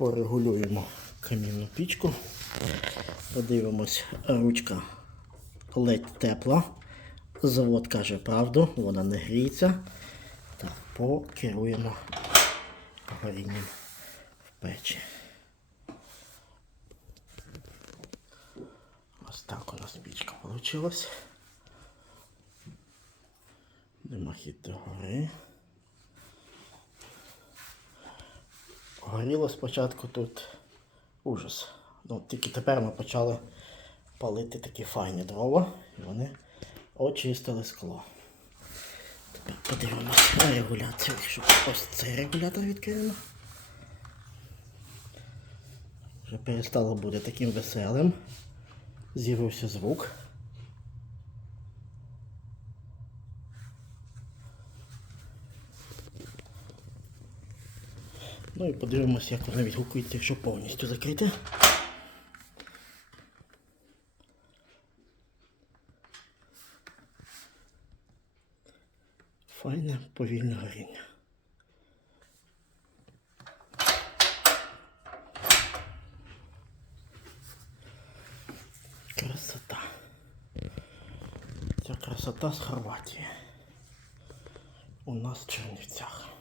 Порегулюємо камінну пічку. Подивимось, ручка ледь тепла. Завод каже правду, вона не гріється. Так, покеруємо горінням в печі. Ось так у нас пічка вийшла. Димохід до гори. Горіло спочатку тут ужас. Ну, тільки тепер ми почали палити такі файні дрова, і вони очистили скло. Тепер подивимося на регуляцію. Якщо ось цей регулятор відкриємо. Вже перестало бути таким веселим. З'явився звук. Ну і подивимося, як вона відгукується, якщо повністю закрити. Файне повільне горіння. Красота. Ця красота з Хорватії. У нас в Чернівцях.